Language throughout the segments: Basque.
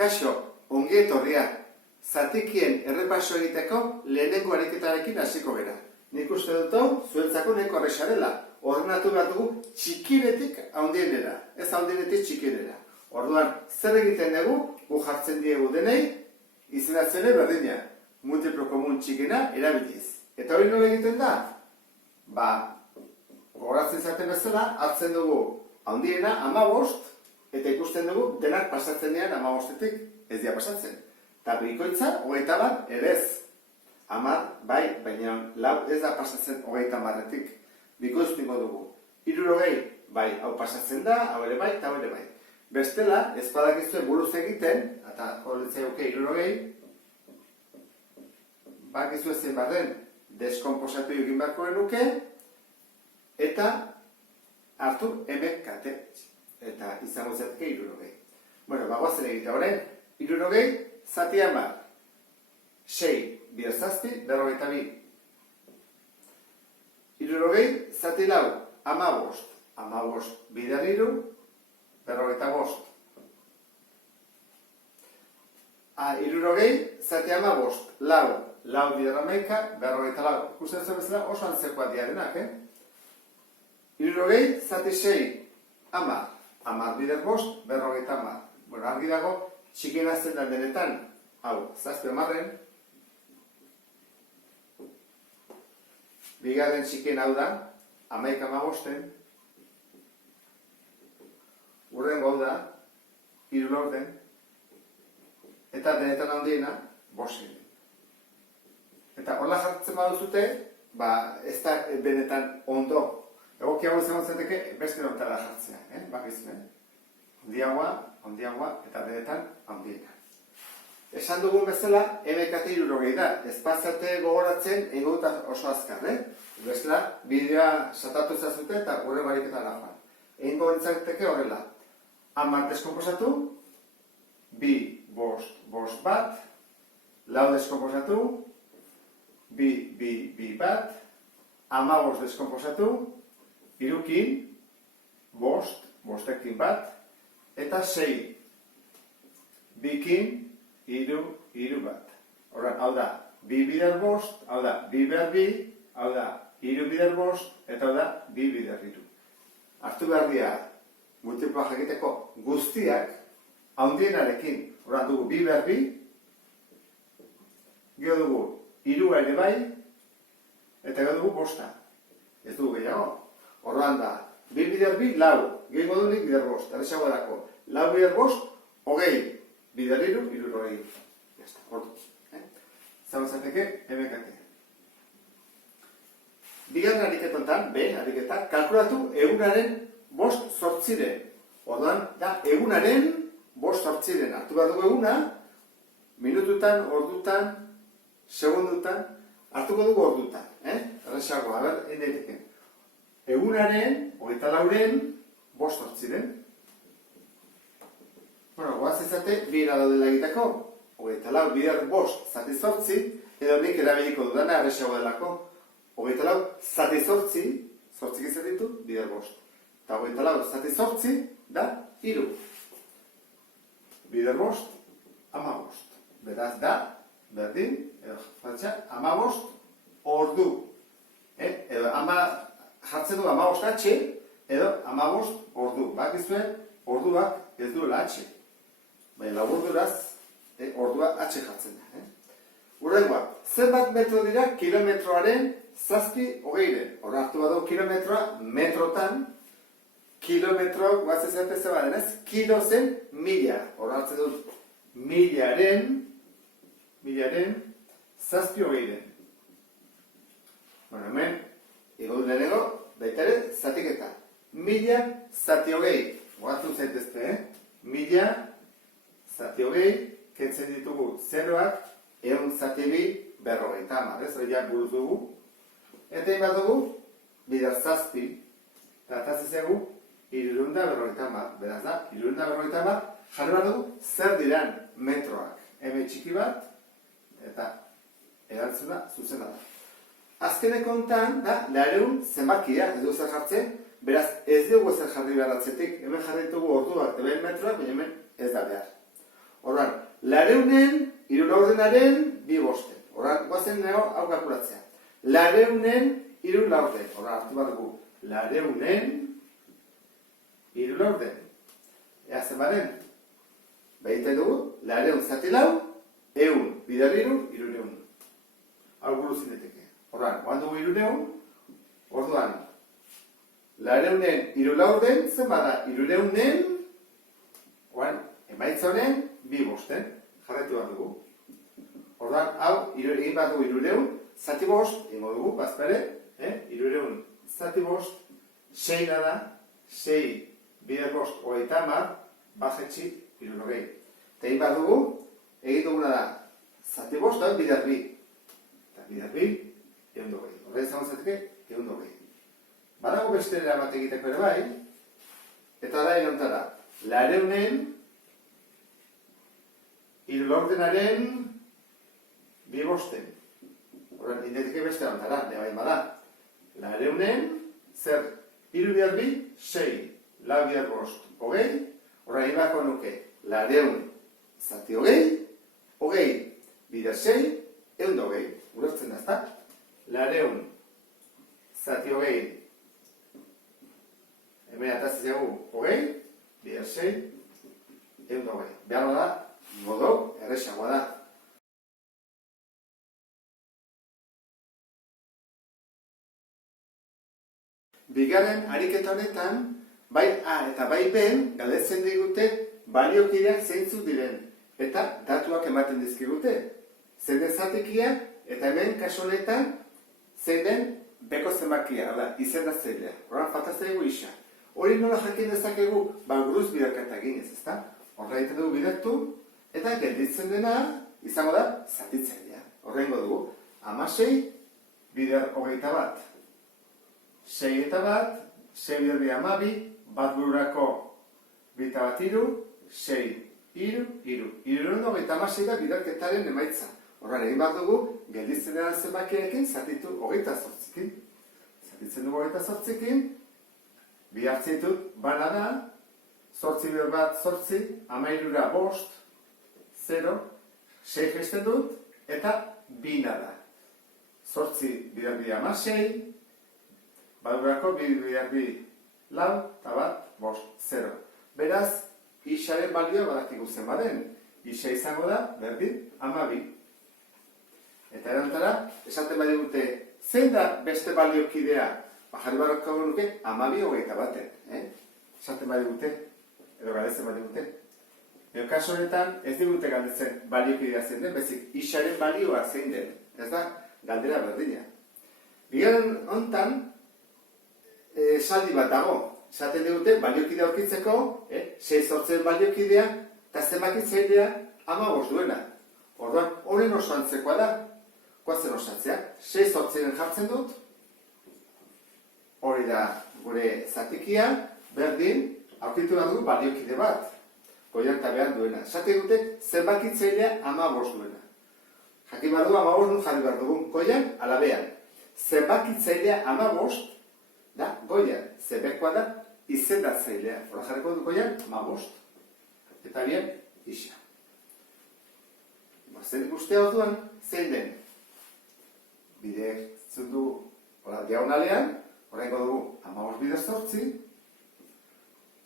Kaixo, ongi etorria. Zatikien errepaso egiteko lehenengo ariketarekin hasiko gara. Nik uste dut hau, zuentzako nahiko erresa dela. Ordenatu behar dugu txikinetik handienera, ez handienetik txikienera. Orduan, zer egiten dugu, gu jartzen diegu denei, izenatzene berdina, multiplo komun txikena erabiliz. Eta hori nola egiten da? Gogoratzen zaten bezala, hartzen dugu handiena 15, eta ikusten dugu denak pasatzen dian 15etik ez dira pasatzen. Eta bikoitza, 21 ere ez. 10, bai, baina 4 ez da pasatzen 30etik. Bikoiztuko dugu. 60, bai, hau pasatzen da, hau ere bai, eta hau ere bai. Bestela, ez badakizuen buruz egiten, eta horretzea 60, bakizu ezen barren, deskomposatu egin beharko genuke, eta hartu MKT, eta izango zateke 60. Bueno, bagoazen egitea horren, 60, zati 10, 6, bier zazpi, 42. 60, zati 4, 15, 15, bider 3, 45. 60, zati 15, 4, 4 bider 11, 44. Ikusten zen bezala oso antzekoa diarenak, 60, zati 6, 10, 10 bider 5, 50. Bueno, argi dago, txikena zen da denetan, hau, zazpi 10, bigarren txikena hau da, 11, 15, urrengo hau da, 3, eta denetan handiena, 5. Eta horla jartzen baduzute, ez da benetan ondo. Egokiago izango zeteke, beste nontara jartzea, bakizuen. Handiagoa, eta denetan handiena. Esan dugun bezala, MKT 60 da. Espazate gogoratzen, eingo dut oso azkar, Bestela, bideoa satatu ezazute eta gure bariketan lajoan. Eingo ditzateke horrela. 10 deskomposatu, 2, 5, 5, 1, 4 deskomposatu, 2, 2, 2, 1, 15 deskomposatu, 3, 5, 5 1, eta 6, 2, 3, 1. Horren, hau da, 2 bider 5, hau da, 2 bider 2, hau da, 3 bider 5, eta hau da, 2 bider 3. Hartu behar dira, multiploa jakiteko guztiak, handienarekin, horren dugu 2 bider 2, gero dugu, 3 ere bai, eta gero dugu 5. Ez dugu gehiago. Horren da, 2 bider 2, 4, gehiago dunik bider 5, erresago erako, 4 bider 5, 20, bider 3, 60. Jazta, ordu. Zauzateke, MKT. Bigarren ariketontan, ariketa, kalkulatu egunaren 5 zortziren. Orduan, da, egunaren 5 zortziren. Hartu behar dugu eguna, minututan, ordutan, segundutan, hartuko dugu ordutan. Erresago, daiteke. Egunaren, 24-en, 5 zortziren. Bueno, goaz izate, bi daudela egiteko. 24 bider 5 zati zortzi, edo nik erabiliko dudana erresago delako. 24 zati zortzi, zortzik izan ditu, bider 5. Eta 24 zati zortzi, da, 3. Bider 5, 15. Beraz, da, berdin, edo 15 ordu. Edo, jartzen du 15 atxe, edo 15 ordu. Bakizuen, orduak ez duela atxe. Baina laburduraz, ordua atxe jartzen da. Urrengoa, zenbat metro dira kilometroaren zazpi 20-ren. Horra hartu badu kilometroa metrotan, kilometroak guazezen zebaren ez, kilo zen mila. Horra hartzen dut milaren zazpi 20-ren. Bueno, hemen, ego lehenengo, baita ere, zatiketa. Mila zati 20. Goatzen zaitezte, Mila zati 20, kentzen ditugu zeroak, 100 zati 2, 50, ez? Hori buruz dugu. Eta egin bat dugu, bider zazpi, eta tazizegu, 350. Beraz da, 350, jarri bat dugu, zer diran metroak. Hemen txiki bat, eta erantzuna zuzena da. Azkeneko hontan, da, 400 zenbakia, ez dugu zer jartzen, beraz ez dugu zer jarri behar atzetik, hemen jarri ditugu orduak, eta behin metroak, baina hemen ez da behar. Orduan, lareunen, hiru laurdenaren, bi bosten. Orduan, guazen nago hau kalkulatzea. Lareunen, hiru laurden. Orduan, hartu bat dugu. Lareunen, hiru laurden. Ea zenbaren? Behiten dugu, lareun zati lau, eun, bider hiru, hirureun. Hau buru zineteke. Orduan, oan dugu hirureun, orduan, lareunen hiru laurden, zenbada, hirureunen, oan, emaitzonen, bi bosten. Jarretu bat dugu. Orduan, hau, egin bat dugu hirureun, zati bost, ingo dugu, bazpere, hirureun zati bost, seina da, sei, bider bost, hogeita hamar, bajetxi, hirurogei. Eta egin bat dugu, egin duguna da, zati bost, bider bi. Eta bider bi, ehundogei. Horre izango zateke, ehundogei. Badago beste bat egiteko ere bai, eta da inontara, lareunen, hiru laurdenaren, bi bosten. Horren, indeteke beste anontara, nebain bada. Lareunen, zer, hiru bider bi, sei, lau bider bost, hogei. Horren, ibako nuke, lareun, zati hogei, hogei, bider sei, ehundogei. Ulertzen da, ezta? Lareun, zati hogei, hemen atazizagu hogei, bider sei, ehundogei. Behar da, modu, erresagoa da. Bigarren ariketa honetan, bai A eta bai B galdetzen digute baliokideak zeintzuk diren. Eta datuak ematen dizkigute. Zein den zatekia eta hemen kasu honetan zein den beko zenbakia, hala, izendatzailea. Horren falta zaigu isa. Hori nola jakin dezakegu, buruz biderketa eginez, ezta? Horra egiten dugu bidertu, eta gelditzen dena izango da zatitzailea. Horrengo dugu, 16 bider hogeita bat. 6 eta bat, 6 bider bi 12, bat bururako bita bat iru, 6, iru, iru. Hirurehun eta hogeita hamasei da biderketaren emaitza. Horren egin bat dugu, gelditzen dena zenbakiekin zatitu hogeita zortzikin. Zatitzen dugu hogeita zortzikin, bi hartzen ditut, bana da, zortzi bider bat zortzi, 13 bost, 0, 6 gesten dut, eta bina da. Zortzi bider bi 16, badurako bi bider bi lau, eta bat, bost, 0. Beraz, isaren balioa badakigu zen baden. Isa izango da, berdin, 12. Eta erantara, esaten badigute, zein da beste baliokidea? Jarri barako nuke, 12 hogeita baten. Esaten badigute, edo galdetzen badigute. Kasu honetan, ez digute galdetzen baliokidea zein den, bezik isaren balioa zein den. Ez da, galdera berdina. Bigarren honetan, esaldi bat dago. Esaten digute, baliokidea aurkitzeko, 6 zortzen baliokidea, eta zenbakitzailea 15 duena. Orduan, horren oso antzekoa da. Koazen osatzea, 6 zortzen jartzen dut, hori da gure zatikia, berdin, aurkitu behar dugu baliokide bat. Goian eta behar duena. Esaten dute, zenbakitzailea 15 duena. Jakin behar dugu 15 nun jarri behar dugun, goian, alabean. Zenbakitzailea 15, da, goian, zebekoa da, izendatzailea. Hora jarriko du goian, 15. Eta bien, isa. Zer ikustea orduan, zein den? Bide zundu diagonalean, horrengo dugu 15 bider zortzi,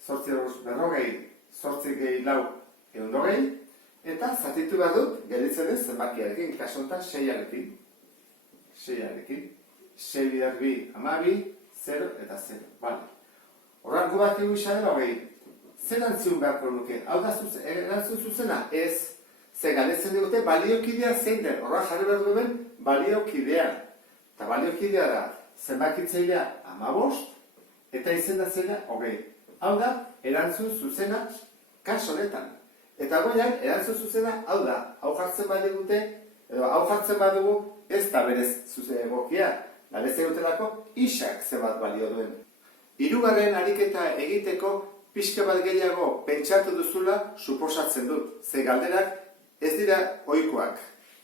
zortzi berrogei, zortzi gehi lau ehundogei, eta zatitu behar dut, gelditzen ez zenbakiarekin, kasu honetan 6arekin. 6 bider bi 12, 0 eta 0. Bale. Horran gu bat egu isa dela hogei. Zer antzun beharko nuke? Hau da erantzun zuzena? Ez. Ze galdetzen digute baliokidea zein den. Horra jarri behar duen baliokidea. Eta baliokidea da zenbakitzailea 15 eta izendatzailea hogei. Hau da erantzun zuzena kasu honetan. Eta goian erantzun zuzena hau da. Hau jartzen badigute, edo hau jartzen badugu ez da berez zuzen egokia. Galdetzen dutelako isak zenbat balio duen. Hirugarren ariketa egiteko pixka bat gehiago pentsatu duzula suposatzen dut. Ze galderak ez dira ohikoak.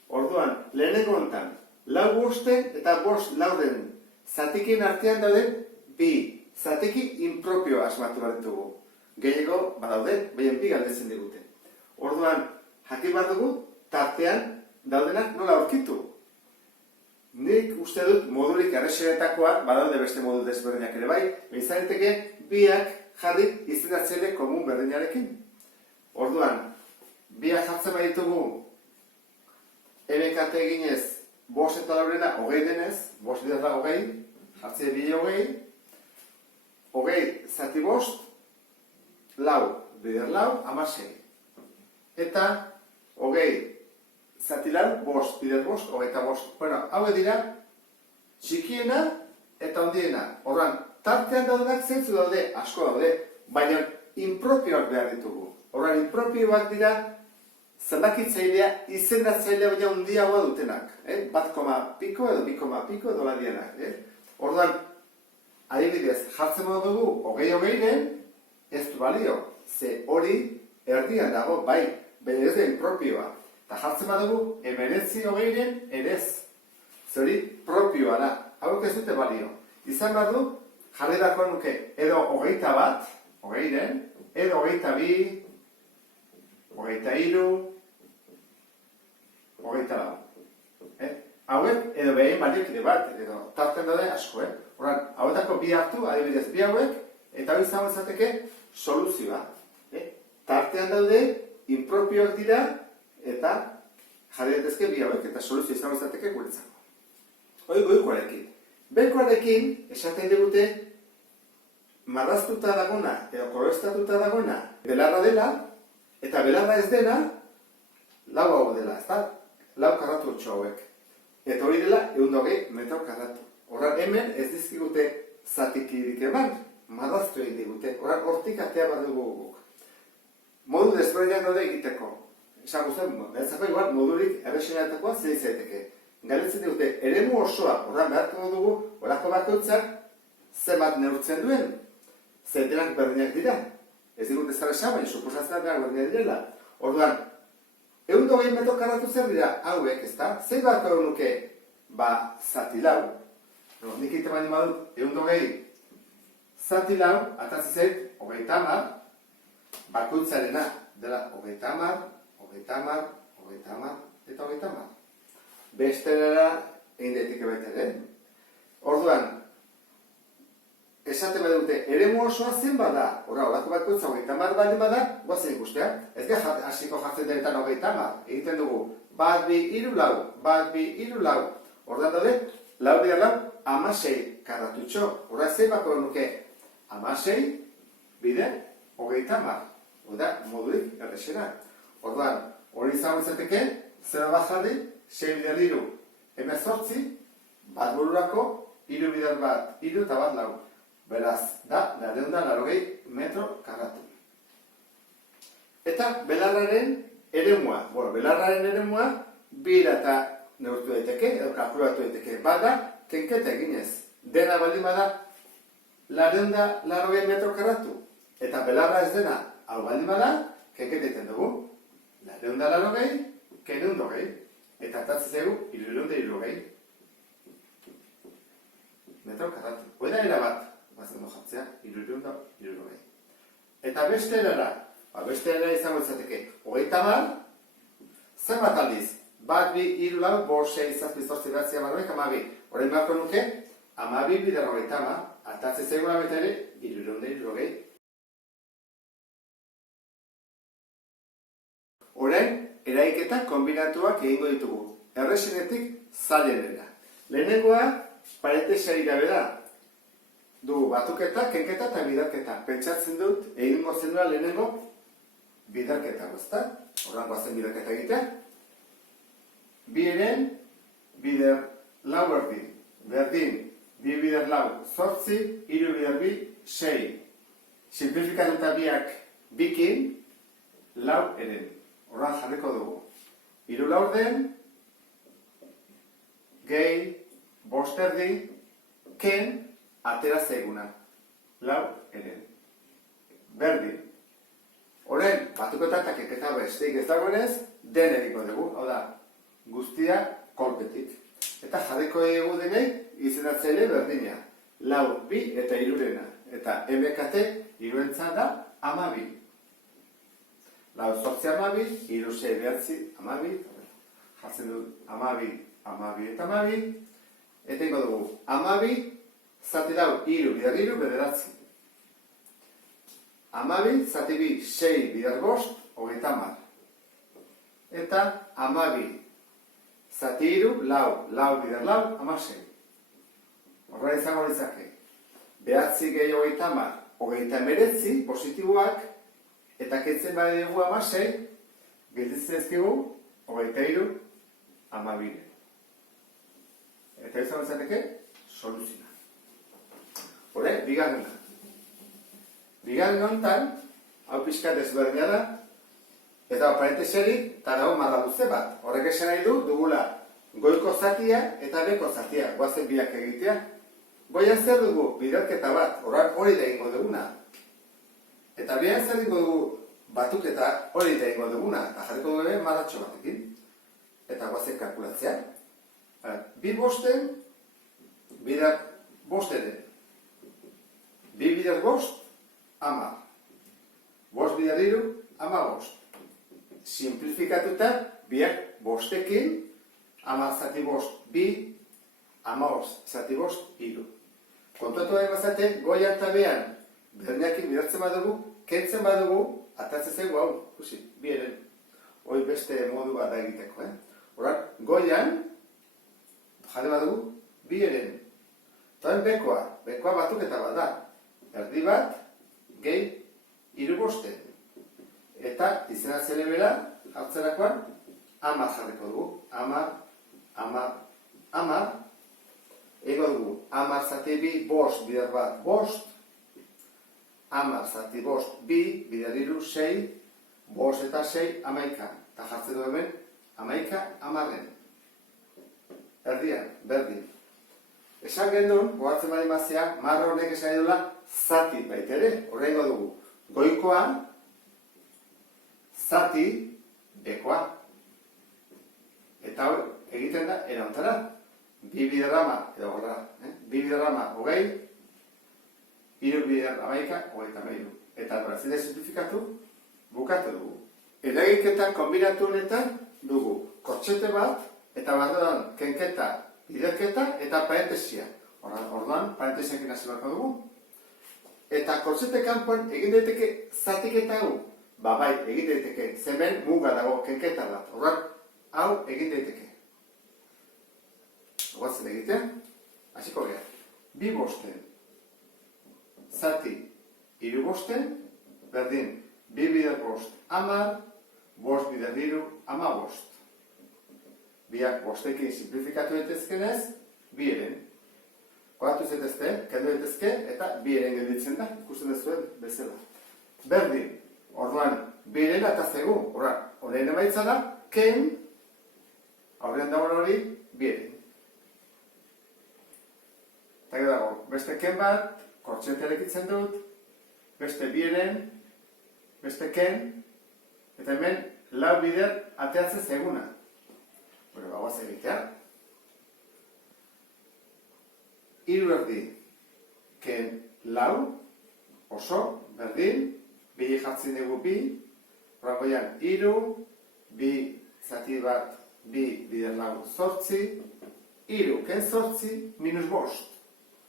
Orduan, lehenengo honetan, 4 bosten eta 5 laurden zatikien artean dauden bi zatiki impropio asmatu behar ditugu. Gehiago badaude, behien bi galdetzen digute. Orduan, jakin behar dugu tartean daudenak nola aurkitu. Nik uste dut modurik erresenetakoa, badaude beste modu desberdinak ere bai, izan daiteke biak jarri izendatzaile komun berdinarekin. Orduan, biak jartzen baditugu MKT eginez 5 eta laurena 20 denez, 5 bider da 20, jartzen bide 20, 20 zati 5, lau bider lau, 16. Eta 20 zati lau, 5 bider 5, 25. Bueno, hau dira txikiena eta handiena. Orduan, tartean daudenak zeintzu daude, asko daude, baina impropioak behar ditugu. Orduan, impropioak dira zenbakitzailea izendatzailea baina handiagoa dutenak. Bat koma piko edo bi koma piko dola dienak. Orduan, adibidez, jartzen dugu 20-20-en ez du balio. Ze hori erdian dago, bai, bere ez da impropioa. Eta jartzen dugu 19-20-en ere ez. Ze hori propioa da. Hauek ez dute balio. Izan behar du, jarri dako nuke edo 21, 20-en, edo 22, 23, 24. Hauek edo behin baliokide bat, edo tarten daude asko, Horran, hauetako bi hartu, adibidez bi hauek, eta hori izango izateke soluzioa. Tartean daude, impropioak dira, eta jarri daitezke bi hauek, eta soluzio izango izateke guretzako. Hori goikoarekin. Bekoarekin, esaten digute, marraztuta dagona, edo kolorestatuta dagona, belarra dela, eta belarra ez dena, lau hau dela, ezta? Lau karratu otxo hauek. Eta hori dela, 120 metro karratu. Horran, hemen ez dizkigute zatikirik eman, marraztu egin digute. Horran, hortik atea bat dugu guk. Modu desberdinak daude egiteko. Esan guztien, behatzako igual, modurik erresenetakoa zeizaiteke. Galetzen digute, eremu osoa, horran beharko dugu, horako bakoitzak, zenbat neurtzen duen, zetenak berdinak dira. Ez digute zara esan, baina suposatzen da berdinak direla. Orduan, 120 metro karratu zer dira hauek, ezta? Zein beharko egun nuke, zati lau. Nik egiten baino badut, 120 zati lau, atatzi zait, 30, bakoitzarena dela 30, 30, 30, eta 30. Besterera egin daiteke baita ere. Orduan, esaten badute, eremu osoa zen bada, horako bakoitza 30 baldin bada, guazen ikustea. Ez gara hasiko jartzen denetan 30, egiten dugu, 1, 2, 3, 4, 1, 2, 3, 4. Orduan daude, lau bider lau, 16 karratutxo. Horra zein bako nuke, 16 bide 30. Oda, modurik errexena. Orduan, hori izango izateke, zera bat jarri, 6 bider 3, 18, bat bururako, 3 bider bat, 3 eta bat lau. Beraz, da, 980 metro karratu. Eta belarraren eremua. Bueno, belarraren eremua, bira eta neurtu daiteke, edo kalkulatu daiteke. Bada, kenketa eginez. Dena baldin bada, 980 metro karratu. Eta belarra ez dena, hau baldin bada, kenketa egiten dugu. 980, 920. Eta atatzi zegu, 360 metro karratu. Oeda erabat. Bazen jartzea, 360. Eta beste erara, beste erara izango izateke, 30, zenbat aldiz? 1, 2, 3, 4, 5, 6, 7, 8, 9, 10, 11, horrein beharko nuke, 12 bider 30, atatze zegoela bete ere, 360. Horrein, eraiketa kombinatuak egingo ditugu, erresenetik zailenera. Lehenengoa, paretesari gabe da. Dugu batuketa, kenketa eta bidarketa. Pentsatzen dut, egingo zenura lehenengo bidarketa, ezta? Horran guazen bidarketa egitea. Biren, bider lau berdin. Berdin, bi bider lau zortzi, 3 bider bi, 6. Simplifikatuta biak bikin, lau eren. Horran jarriko dugu. 3 laurden, gehi, bosterdi, ken, atera zaiguna. Lau eren. Berdin. Horren, batuketa eta kenketa besteik ez dagoenez, den ediko dugu. Hau da, guztia kolpetik. Eta jarriko dugu denei izendatzaile berdina. Lau, bi eta 3rena. Eta MKT 3 da 12. Lau zortzi amabi, iru sei behatzi amabi, jartzen dut amabi, amabi eta amabi, eta ingo dugu amabi, zati lau, iru bider iru, bederatzi. Amabi, zati bi, sei bider bost, hogeita hamar. Eta amabi, zati iru, lau, lau bider lau, hamasei. Horra izango ditzake. Behatzi gehi hogeita hamar, hogeita hemeretzi, positiboak, eta kentzen bai dugu hamasei, gelditzen ezkigu, hogeita iru, amabire. Eta izango ditzateke, soluzioa. Hore, bigarrena. Bigarren honetan, hau pixka desberdina da, eta parenteseri, eta dago marra luze bat. Horrek esan nahi du, dugula goiko zatia eta beko zatia, guazen biak egitea. Goian zer dugu, biderketa bat, hori da egingo duguna. Eta bian zer egingo dugu, batuketa hori da egingo duguna, eta jarriko dugu maratxo batekin. Eta guazen kalkulatzea. Bi bosten, bider bosteren. Bi bider bost, ama. Bost bider iru, ama bost. Simplifikatuta, biak bostekin, ama zati bost bi, ama bost zati bost iru. Kontuatu da emazate, goian eta behan, berneakin bidertzen badugu, kentzen badugu, atatzen zaigu hau, ikusi, bi eren. Hoi beste modu bat da egiteko, Horan, goian, jale badugu, bi eren. Toen bekoa batuketa bat da. Erdi bat, gehi, iru bosten. Eta izena zelebera, hartzerakoan, ama jarriko dugu. Ama, ego dugu, ama zati bi, bost, bider bat, bost. Ama zati bost, bi, bider iru, sei, bost eta sei, amaika. Eta jartzen du hemen, amaika, amarren. Erdian, berdin. Esan gendun, gogatzen bali mazia, marra honek esan edula, zati baita ere, horrengo dugu. Goikoa, zati, bekoa. Eta hor, egiten da, erantara. Bi biderrama, edo gorra, bi biderrama, hogei, iru bider amaika, hogeita meiru. Eta brazile simplifikatu, bukatu dugu. Eragiketan kombinatu honetan dugu kortxete bat, eta barruan kenketa, biderketa eta parentesia. Orduan, parentesiakin hasi beharko dugu. Eta kortxete kanpoan egin daiteke zatiketa hau. Bai, egin daiteke, zemen muga dago kenketa bat. Orduan, hau egin daiteke. Guatzen egitea, hasiko gara. Bi bosten, zati, iru bosten, berdin, bi bider bost, amar, bost bider iru, ama bost. Biak bostekin simplifikatu daitezkenez, bi eren. Kogatu zetezte, kendu daitezke, eta bi eren gelditzen da, ikusten dezuen bezala. Berdin, orduan, bi eren atazegu, horrein emaitza da, ken, aurrean dagoen hori, bi eren. Eta gero dago, beste ken bat, kortxente erekitzen dut, beste bi eren, beste ken, eta hemen lau bider ateatzen zeguna. Bagoaz egitea. Iru erdi, ken lau, oso, berdin, bi jartzen dugu bi, horregoian iru, bi zati bat, bi bider lau zortzi, iru, ken zortzi, minus bost,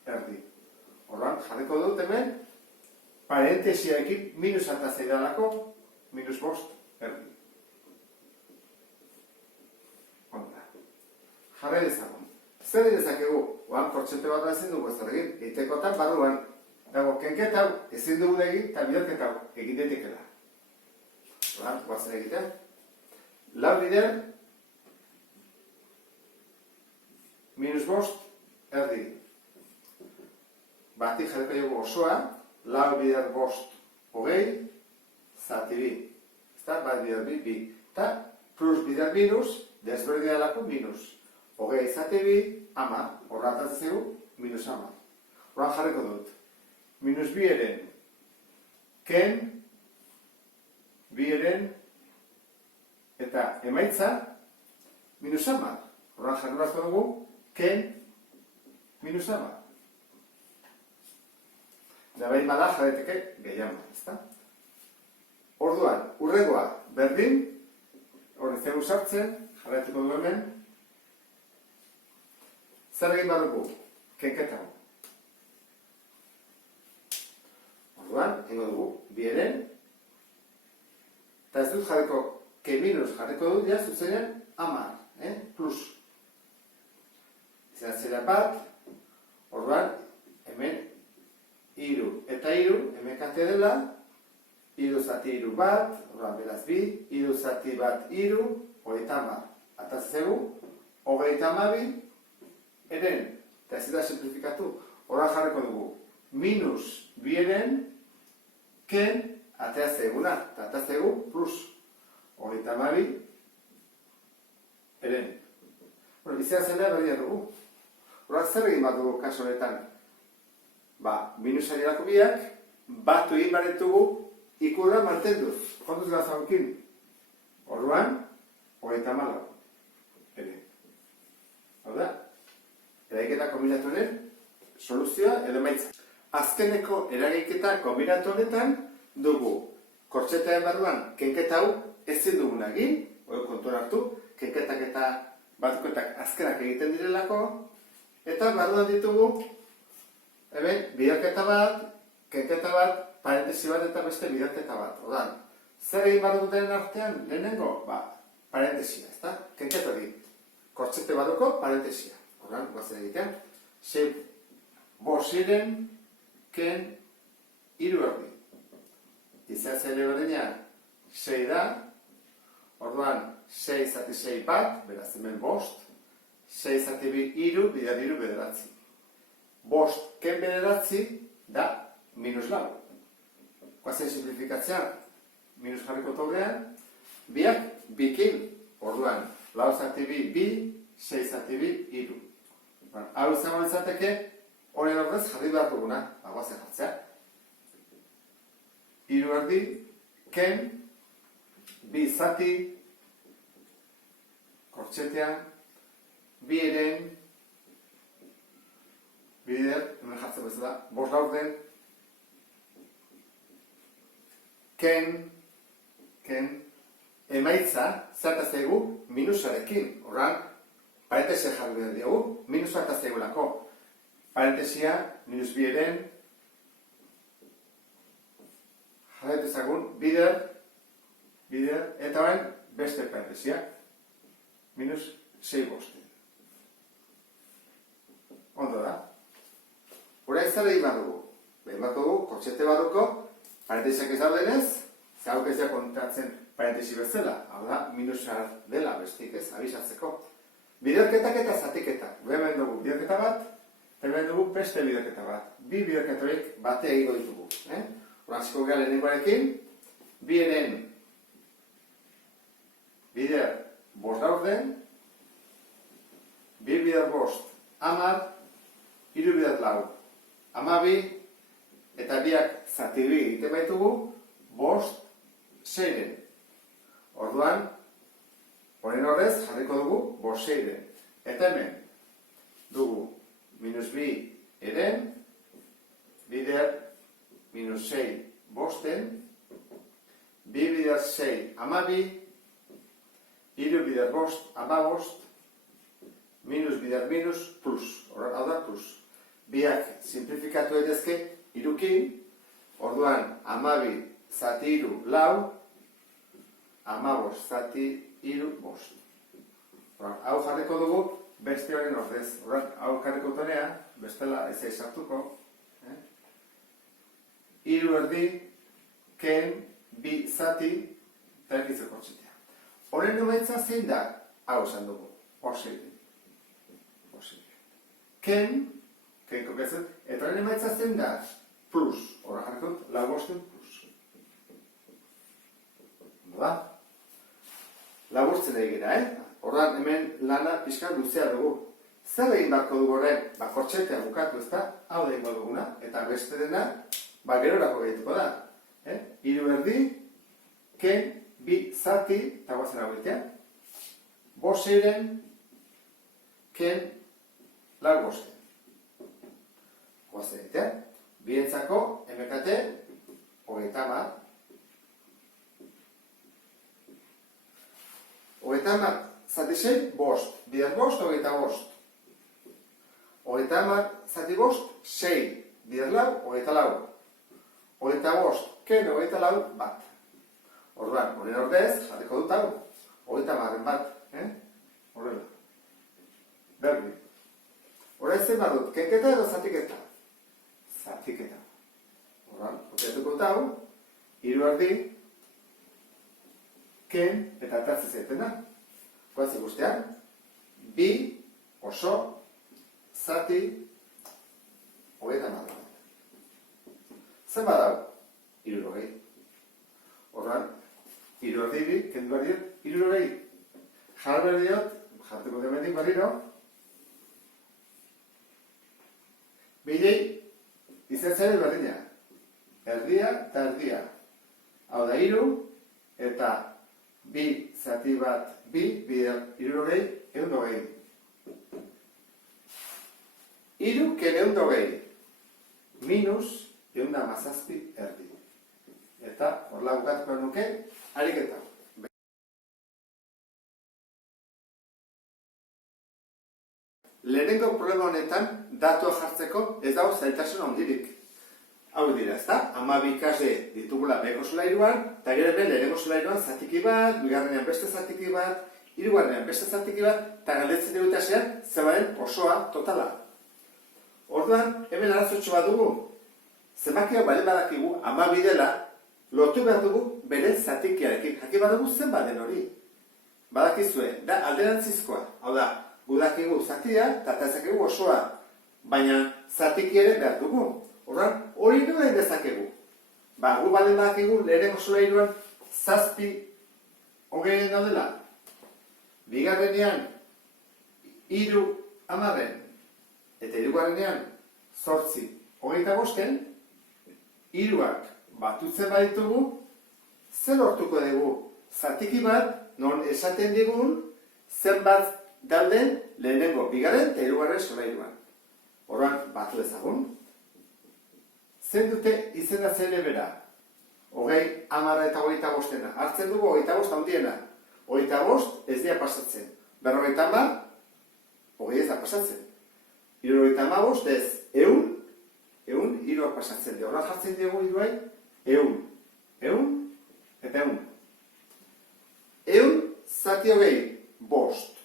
erdi. Horrean, jarriko dut hemen, parentesiaekin minus atazei dalako, minus bost, erdi. Jarra dezagun. Zer dezakegu, oan kortxete bat ezin dugu ez egin, egitekotan barruan, dago kenket hau ezin dugu egin, eta biderket hau egin daitekela. Guazen egitea. Lau bider, minus bost, erdi. Batik jarriko dugu osoa, lau bider bost, hogei, zati bi. Eta bat bider bi. Eta plus bider minus, desberdin alako minus. Hogei zati bi, ama, horratatzen zegu, minus ama. Horran jarriko dut. Minus bi eren, ken, bi eren, eta emaitza, minus ama. Horran jarriko dugu, ken, minus ama. Da behin bada jarreteke gehiago, ezta? Orduan, urrengoa, berdin, hori zeu sartzen, jarraituko du hemen. Zer egin badugu? Kenketa. Orduan, ingo dugu, bieren, eta ez dut jarriko, ke minus jarriko dut, ja, zuzenean, amar, plus. Zeratzera bat, orduan, hemen, iru eta iru, hemen kate dela, iru zati iru bat, orduan, beraz bi, iru zati bat iru, hogeita hamar. Atazegu, hogeita hamabi, eren, eta ez da simplifikatu, horra jarriko dugu, minus bieren, ken, ateazeguna, eta atazegu, plus, hogeita hamabi, eren. Bueno, bizea zela berdia dugu. Horra zer egin bat dugu kaso honetan? Minusari lako biak, batu egin baretugu, ikurra mantenduz, kontuz gazaukin. Orduan, hogeita hamalau. Ere. Hau da? Eragiketa kombinatuaren soluzioa edo emaitza. Azkeneko eragiketa kombinatu honetan dugu kortxetaren barruan kenketa hau ezin dugun egin, hori kontuan hartu, kenketak eta batuketak azkenak egiten direlako, eta barruan ditugu, biderketa bat, kenketa bat, parentesi bat eta beste biderketa bat. Ordan, zer egin bat duten artean, lehenengo? Parentesia, ezta? Kenketa hori, kortxete baduko parentesia. Ordan, guazen egitean, sei bosiren, ken, iru erdi. Izatzele berdina, sei da, orduan, sei zati sei bat, beraz hemen bost, 6 zati bi iru, bider iru bederatzi. Bost, ken bederatzi, da minus lau. Guazen simplifikatzea, minus jarriko toldean, biak bikin, orduan, lau zati bi, 6 zati bi, iru. Hau izango izateke, horren ordez jarri behar duguna, guazen jartzea. Iru erdi, ken, bi zati, kortxetean, bieren, bider, hemen jartzen bezala, bost laurden, ken, emaitza, zertazegu, minusarekin. Horran, parentesia jarri behar diogu, minusa eta zegulako. Parentesia, minus bieren, jarraitu ezagun, bider, eta horren beste parentesia, minus 6 boste. Ondo da? Hora ez zara egin badugu. Behin badugu, kortxete baduko, parentesiak ez daudenez, zauk ez da kontatzen parentesi bezala. Hau da, minusar dela bestik ez, abisatzeko. Biderketak eta zatiketak. Hemen dugu biderketa bat, hemen dugu beste biderketa bat. Bi biderketorik bate egingo ditugu. Horazko gara lehenengoarekin, bienen bider bost laurden, bi bider bost, 10, hiru bider lau, 12, eta biak zati bi egiten baitugu, bost, 6. Orduan, horren horrez jarriko dugu bost 6. Eta hemen dugu minus bi eren, bider minus 6 bosten, bi bider 6, 12, hiru bider bost, 15, minus bider minus, plus. Hau da, plus. Biak simplifikatu edezke, irukin, orduan, 12 zati iru lau, 15 zati iru bost. Hau jarriko dugu, beste horren ordez. Hau jarriko tonean, bestela ez sartuko. Iru erdi, ken, bi zati, eta erkitzeko txitea. Horren emaitza zein da, hau esan dugu, posible. Ken kokatzen, eta horren emaitza zein da, plus, horra jarrikot, lau bosten plus. Da? Lau bosten egera, Horran hemen lana pixkan luzea dugu. Zer egin barko dugu horren, kortxetea bukatu ez da, hau da ingo duguna, eta beste dena, gerorako gehituko da. Hiru erdi, ken, bi zati, eta guazen hau egitea. Bost eiren, ken, lau bosten. Guazen egitea. Bientzako, emekate, 30, Hogeita hamar zati 6, bost. Bider bost, 25. Hogeita hamar zati bost, 6. Bider lau, 24. 25, ken 24, bat. Orduan, honen ordez, jarriko dut hau. 30 bat, horrela. Berri. Horren zen badut, kenketa edo zatiketa? Zatiketa. Horren, kopiatuko eta hau, 3 erdi, ken eta atatzi zaiten da. Koaz ikustean, 2 oso zati 30 bat. Zen badau? 60. Horren, 3 erdi, kendu erdi, 60. Jar berdi diot, jartuko demendik barriro, bidei, izatzen berdina. Erdia eta erdia. Hau da 3, eta 2 zati bat, 2, bider 60, 120. 3 ken 120, minus 117 erdi. Eta horla bukatuko nuke, ariketa. Lehenengo problema honetan, datua jartzeko ez dago zailtasun handirik. Hau dira, ezta? 12 ikasle ditugula beheko solairuan, eta gero hemen lehenengo solairuan zatiki bat, bigarrenean beste zatiki bat, hirugarrenean beste zatiki bat, eta galdetzen dugu itasean, zebaren osoa totala. Orduan, hemen arazotxo bat dugu. Zenbakia bale badakigu, 12 dela, lotu behar dugu bere zatikiarekin. Jaki badugu zen baden hori. Badakizue, da alderantzizkoa. Hau da, gudakigu zatia, eta ezakigu osoa. Baina zatiki ere behar dugu. Orduan, hori nola dezakegu. Gu balen badakigu lehenengo solairuan 7 hogeiren daudela. Bigarrenean 3 10, eta hirugarrenean 8 25, 3ak batutzen baditugu, zer lortuko dugu? Zatiki bat, non esaten digun, zenbat dauden lehenengo, bigarren eta hirugarren solairuan. Orduan, batu ezagun. Zen dute izendatzele bera? 20, 10 eta 25. Hartzen dugu 25 handiena. 25 ez dira pasatzen. 50, 20 ez da pasatzen. 75 ez, 100, 3 pasatzen dira. Horra jartzen dugu iruai, 100, 100 eta 100. 100 zati 20, bost.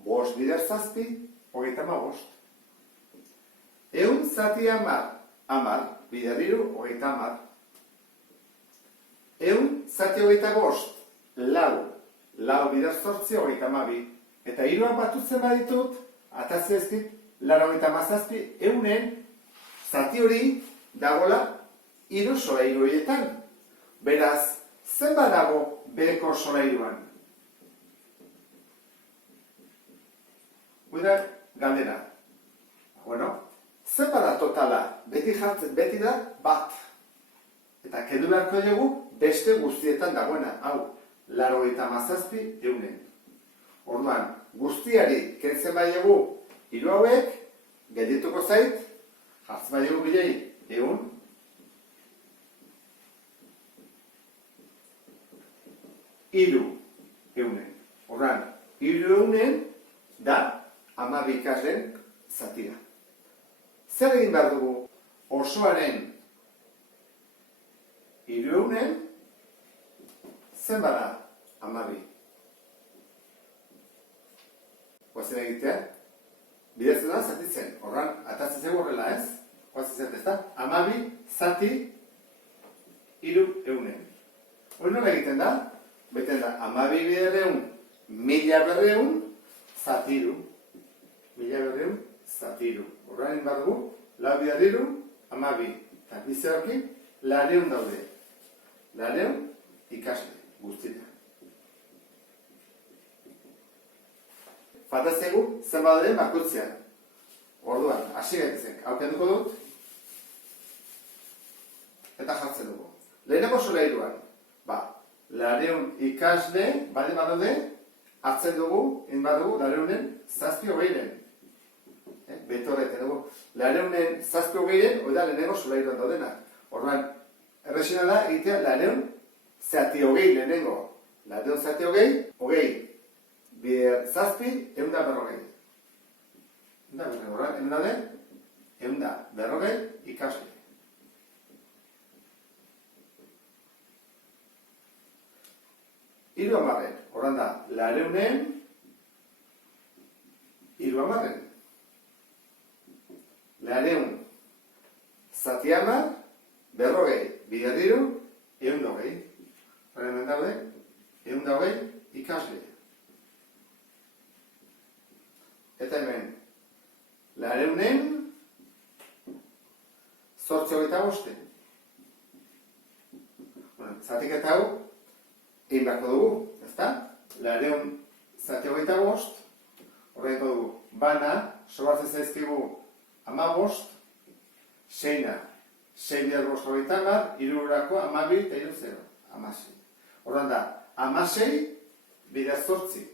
Bost bider 7, 35. 100 zati 10, 10, bider 3, 30. 100 zati 25, lau. Lau bider 8, 32. Eta 3 batutzen baditut, atatzen ez dit, 97, 100 zati hori dagoela 3 solairu horietan. Beraz, zenbat dago beheko solairuan? Guida, galdera. Bueno, zenbat da totala? Beti jartzen, beti da bat. Eta kendu beharko dugu beste guztietan dagoena. Hau, 97, 100. Orduan, guztiari kentzen bai dugu 3 hauek, geldituko zait, jartzen bai dugu bilei 100. 3, 100. Orduan, 300 da 12 ikasleen zatira. Zer egin behar dugu osoaren 300 zenbat da 12? Guazen egitea, bidetzen da zatitzen. Horran, atatzen zego horrela ez? Guazen zen, ez da? 12 zati 300. Hori nola egiten da? Beten da, 12 bider 100, 1200 zati 3. 1200 zati 3. Horran bat dugu, 4 bider 3, 12. Eta bizarki, 400 daude. 400 ikasle, guztita. Falta zaigu, zenbat den bakoitzean. Orduan, hasi gaitzen, aukenduko dut, eta jartzen dugu. Lehenengo solairuan, 400 ikasle, bale badaude, hartzen dugu, badugu, 400-en 7-20. Betorreten dugu. 400-en 7-20, hori da lehenengo solairuan daudena. Orduan, errexina da, egitea 400 zati 20 lehenengo. 400 zati 20, bider zazpi, eunda berrogei. Hemen daude, eunda berrogei ikasle. Hiru hamarren, horren da, lareunen, hiru hamarren. Lareun, zati hamar, berrogei, bider hiru, eunda hogei. Hemen daude, eunda hogei ikasle. Eta hemen, lareunen, zortzi hogeita boste. Zatiketa hau, egin beharko dugu, ezta? Lareun zati hogeita bost, horreiko dugu, bana, sobartzen zaizkigu 15, seina, 6 bider bost hogeita hamar, hirurako 12 eta hiru 0, 16. Horren da, 16 bider zortzi.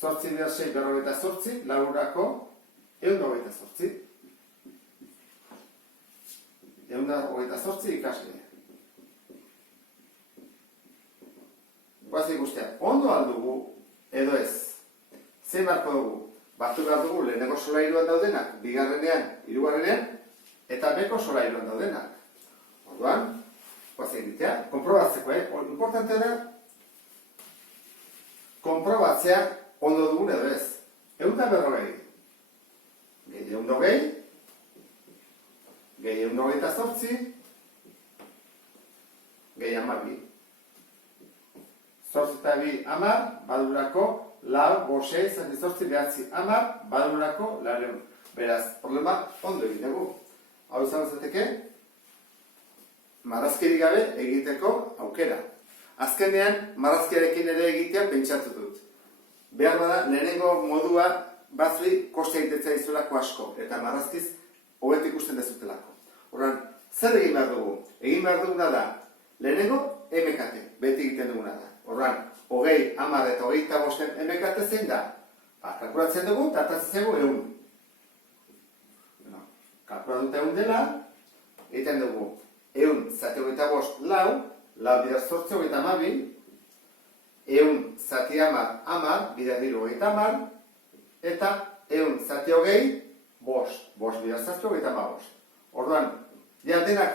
Zortzi bider 6 berrogeita zortzi, laurako eunda hogeita zortzi. Eunda hogeita zortzi ikasle. Guazi guztiak, ondo aldugu edo ez. Zein barko dugu? Batu behar dugu lehenengo solairuan daudenak, bigarrenean, hirugarrenean, eta beko solairuan daudenak. Orduan, guazi egitea, konprobatzeko, importantea da, konprobatzea ondo dugun edo ez. Eunda berrogei. Gehi eunda hogei, gehi eunda hogeita zortzi, gehi 12. Zortzi eta bi 10, badurako lau, bosei, zati zortzi, behatzi 10, badurako lareun. Beraz, problema ondo egin dugu. Hau izan zateke, marrazkeri gabe egiteko aukera. Azkenean, marrazkiarekin ere egitea pentsatu dut. Behar bada, lehenengo modua batzui koste egitetza izolako asko, eta marrazkiz hobeto ikusten dezutelako. Horran, zer egin behar dugu? Egin behar duguna da, lehenengo MKT, beti egiten duguna da. Horran, 20, 10 eta 25 MKT zein da? Kalkulatzen dugu, eta atatzen dugu 100. Kalkulatuta 100 dela, egiten dugu 100 zati 25 lau, lau bider zortzi 32, 100 zati 10, bider diru 30, eta 100 zati 20, bost bider zazpi 35. Orduan, ja denak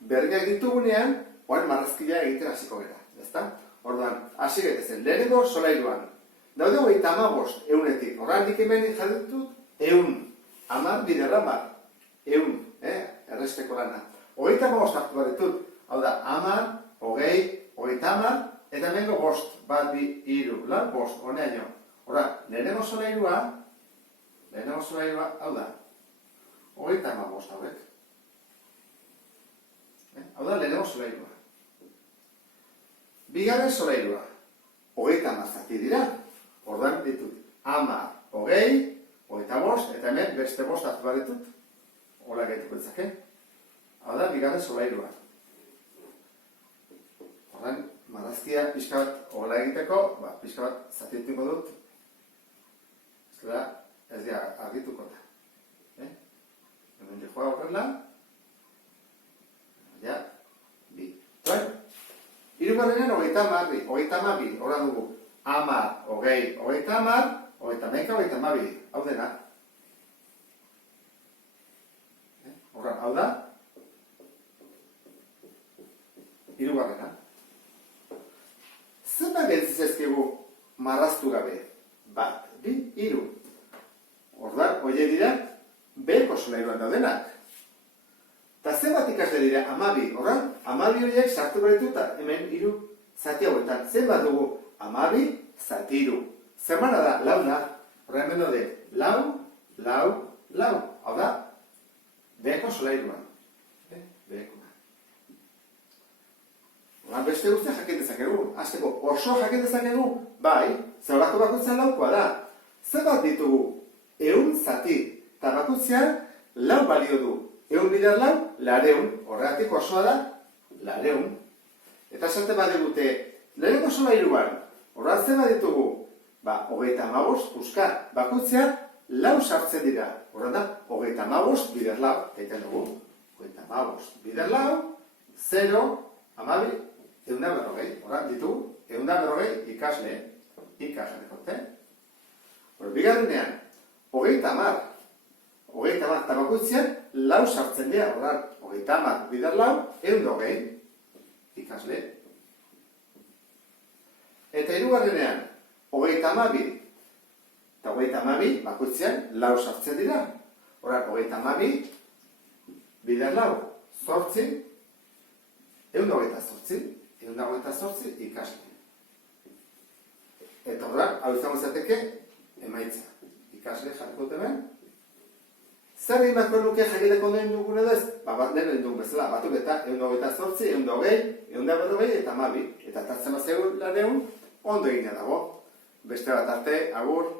berriak ditugunean, horren marrazkila egiten hasiko gara, ezta? Orduan, hasi gaitezen, lehenengo solairuan. Daude 35 eunetik, horran dik hemen jardutut, 100, 10 bider 10, 100, erresteko lana. 35 hartu bat ditut, hau da, 10, 20, 30, eta hemengo bost, bat, bi, hiru, lau, bost, honeaino. Horra, lehenengo solairua, hau da, 35 hauek. Hau da, lehenengo solairua. Bigarren solairua, 30 zati dira. Orduan ditut, 10, 20, 25, eta hemen beste bost hartu bat ditut. Hola gaituko ditzake. Hau da, bigarren solairua. Horren, marrazkia pixka bat hola egiteko, pixka bat zatituko dut. Ez dira argituko da. Hemen joa horrela. Ja, bi. Hirugarrenean 30, 32, horra dugu. 10, 20, 30, 32, hau dena. Horra, hau da. Hirugarrena. Zenbat geltzizezkegu marraztu gabe? Bat, bi, hiru. Orduan, oie dira, beko solairuan daudenak. Eta zenbat ikasle dira, 12, horran, 12 horiek sartu beretuta, hemen hiru zati hauetan. Zenbat dugu, 12, zati hiru. Zenbana da, launa, horren hemen daude, lau. Hau da, beko solairuan. Beko. Horran beste guztia jakin dezakegu. Azteko, oso jakin dezakegu, bai, zaurako bakoitzan laukoa da. Zenbat ditugu, 100 zati, eta bakoitzean lau balio du. 100 bider lau, 200, horregatik osoa da, 200. Eta esate badigute, lehenengo solairuan, horrean zen baditugu, 35, puska, bakoitzea, lau sartzen dira. Horrean da, 35 bider lau, eta dugu, 35 bider lau, 0, 12, 140. Horrean ditugu, 140 ikasle, ikasle. Bigarrenean, 30. 30 eta bakoitzean, lau sartzen dira, ordan, 30 bider lau, 120 ikasle. Eta hirugarrenean, 32 eta 32 bakoitzean, lau sartzen dira. Ordan, 32 bider lau, 8, 128 ikasle. Eta ordan, hau izango zateke, emaitza. Ikasle jarriko dut hemen. Zer egin beharko nuke jakiteko noin dugun edo ez? Bat lehen egin dugun bezala, batuk eta 128, 120, 140 eta 12. Eta tartzen bat zegoen lan egun, ondo egina dago. Beste bat arte, agur.